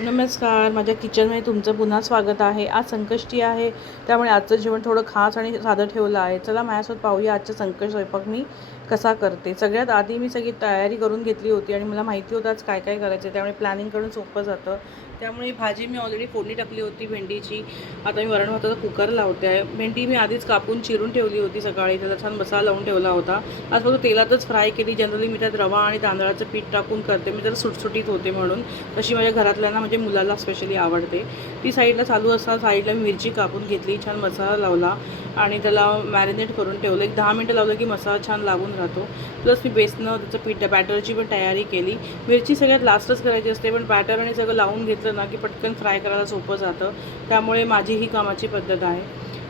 नमस्कार, माझ्या किचनमध्ये तुमचं पुन्हा स्वागत आहे. आज संकष्टी आहे, त्यामुळे आजचं जेवण थोडं खास आणि साधं ठेवलं आहे. चला माझ्यासोबत पाहूया आजचा संकष्टी स्वयंपाक मी कसा करते. सगळ्यात आधी मी सगळी तयारी करून घेतली होती आणि मला माहिती होतं आज काय काय करायचं आहे, त्यामुळे प्लॅनिंग करून सोपं जातं. त्यामुळे भाजी मी ऑलरेडी फोडणी टाकली होती भेंडीची. आता मी वरण भाताचा कुकर लावते आहे. भेंडी मी आधीच कापून चिरून ठेवली होती सकाळी, त्याला छान मसाला लावून ठेवला होता. आज फक्त तेलातच फ्राय केली. जनरली मी त्यात रवा आणि तांदळाचं पीठ टाकून करते, मी जरा सुटसुटीत होते म्हणून. तशी माझ्या घरातल्यांना म्हणजे मुलाला स्पेशली आवडते. ती साईडला चालू असताना साईडला मी मिरची कापून घेतली, छान मसाला लावला आणि त्याला मॅरिनेट करून ठेवलं. एक 10 मिनटं लावलं की मसाला छान लागून राहतो. प्लस मी बेसनं त्याचं बॅटरची पण तयारी केली. मिरची सगळ्यात लास्टच करायची असते, पण बॅटर आणि सगळं लावून घेतलं ना की पटकन फ्राय करायला सोपं जातं. त्यामुळे माझी ही कामाची पद्धत आहे.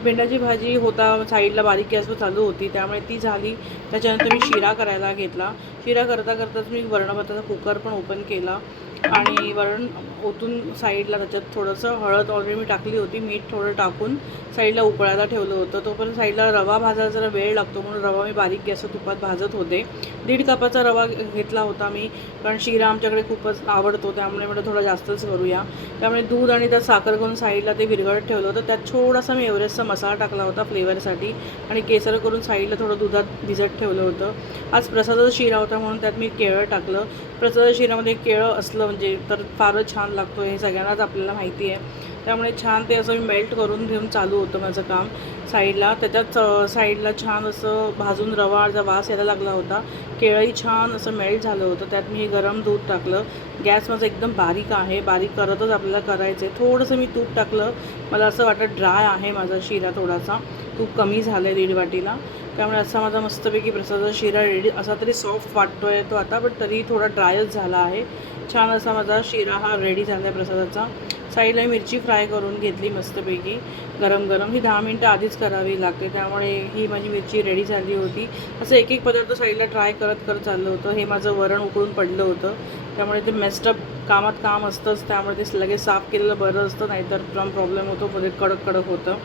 भेंड्याची भाजी होता साईडला बारीक गॅसवर चालू होती, त्यामुळे ती झाली. त्याच्यानंतर मी शिरा करायला घेतला. शिरा करता करताच मी वरणभाताचा कुकर पण ओपन केला आणि वरण ओतून साईडला त्याच्यात थोडंसं हळद ऑलरेडी मी टाकली होती, मीठ थोडं टाकून साईडला उकळायला ठेवलं होतं. तोपर्यंत साईडला रवा भाजायला जरा वेळ लागतो, म्हणून रवा मी बारीक गॅसवर तुपात भाजत होते. 1.5 कपाचा रवा घेतला होता मी, कारण शिरा आमच्याकडे खूपच आवडतो, त्यामुळे म्हटलं थोडा जास्तच करूया. त्यामुळे दूध आणि त्यात साखर करून साईडला ते विरघळत ठेवलं होतं. त्यात थोडासा मी एव्हरेस्टचा मसाला टाकला होता फ्लेवरसाठी आणि केसर करून साईडला थोडं दुधात भिजत ठेवलं होतं. आज प्रसादाचा शिरा होता म्हणून त्यात मी केळं टाकलं. प्रसादाच्या शिऱ्यामध्ये केळं असलं म्हणजे तर फारच छान लागतो, हे सगळ्यांनाच आपल्याला माहिती आहे. त्यामुळे छान ते असं मी मेल्ट करून घेऊन चालू होतं माझं काम साईडला. त्याच्यात साईडला छान असं भाजून रवाचा वास यायला लागला होता. केळंही छान असं मेल्ट झालं होतं. त्यात मी गरम दूध टाकलं. गॅस माझा एकदम बारीक आहे, बारीक करतच आपल्याला करायचं आहे. थोडंसं मी तूप टाकलं, मला असं वाटतं ड्राय आहे माझा शिरा, थोडासा तूप कमी झालं आहे 1.5 वाटीला. त्यामुळे असा माझा मस्तपैकी प्रसादाचा शिरा रेडी. असा तरी सॉफ्ट वाटतो आहे तो आता, पण तरी थोडा ड्रायच झाला आहे. छान असा माझा शिरा हा रेडी झाला आहे प्रसादाचा. साईडला मिरची फ्राय करून घेतली मस्तपैकी गरम गरम. ही 10 मिनटं आधीच करावी लागते, त्यामुळे ही माझी मिरची रेडी झाली होती. असं एक एक पदार्थ साईडला ट्राय करत करत चाललं होतं. हे माझं वरण उकळून पडलं होतं, त्यामुळे ते मेस्टअप कामात काम असतंच, त्यामुळे ते लगेच साफ केलेलं बरं असतं, नाहीतर प्रॉब्लेम होतो, मध्ये कडक कडक होतं.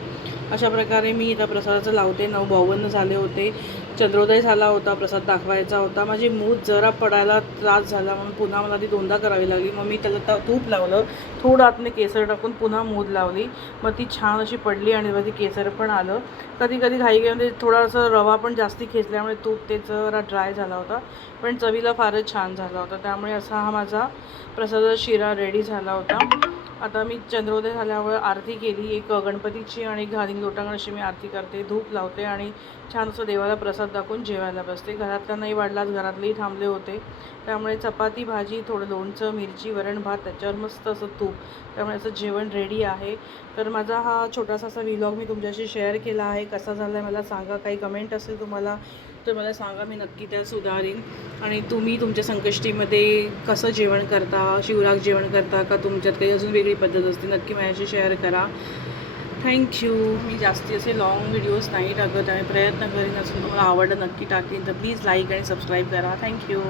अशा प्रकारे मी इथं प्रसादाचं लावते. 9:52 झाले होते. चंद्रोदय झाला होता, प्रसाद दाखवायचा होता. माझी मूद जरा पडायला त्रास झाला म्हणून पुन्हा मला ती 2दा करावी लागली. मग मी त्याला तूप लावलं, थोडं आतने केसर टाकून पुन्हा मूद लावली. मग ती छान अशी पडली आणि मग ती केसर पण आलं. कधी कधी घाईमध्ये थोडासा रवा पण जास्ती खेचल्यामुळे तूप ते जरा ड्राय झाला होता, पण चवीला फारच छान झाला होता. त्यामुळे असा हा माझा प्रसादाचा शिरा रेडी झाला होता. आता मी चंद्रोदय झाल्यावर आरती केली, एक गणपतीची आणि घालिंग लोटांगण अशी मी आरती करते, धूप लावते आणि छान असं देवाला प्रसाद दाखवून जेवायला बसते. घरातल्यांनाही वाढलाच, घरातलेही थांबले होते. त्यामुळे चपाती भाजी, थोडं लोणचं, मिरची, वरण भात, त्याच्यावर मस्त असं तूप, त्यामुळे असं जेवण रेडी आहे. तर माझा हा छोटासा असा व्लॉग मी तुमच्याशी शेअर केला आहे. कसा झाला आहे मला सांगा. काही कमेंट असेल तुम्हाला तर मला सांगा, मी नक्की त्यात सुधारीन. आणि तुम्ही तुमच्या संकष्टीमध्ये कसं जेवण करता, शिवराक जेवण करता का तुमच्यात काही अजून वेगळी पद्धत असते, नक्की माझ्याशी शेअर करा. थँक्यू. मी जास्ती असे लाँग व्हिडिओज नाही टाकत आणि प्रयत्न करीन, असून तुम्हाला आवडलं नक्की टाकेन. तर प्लीज लाईक आणि सबस्क्राईब करा. थँक्यू.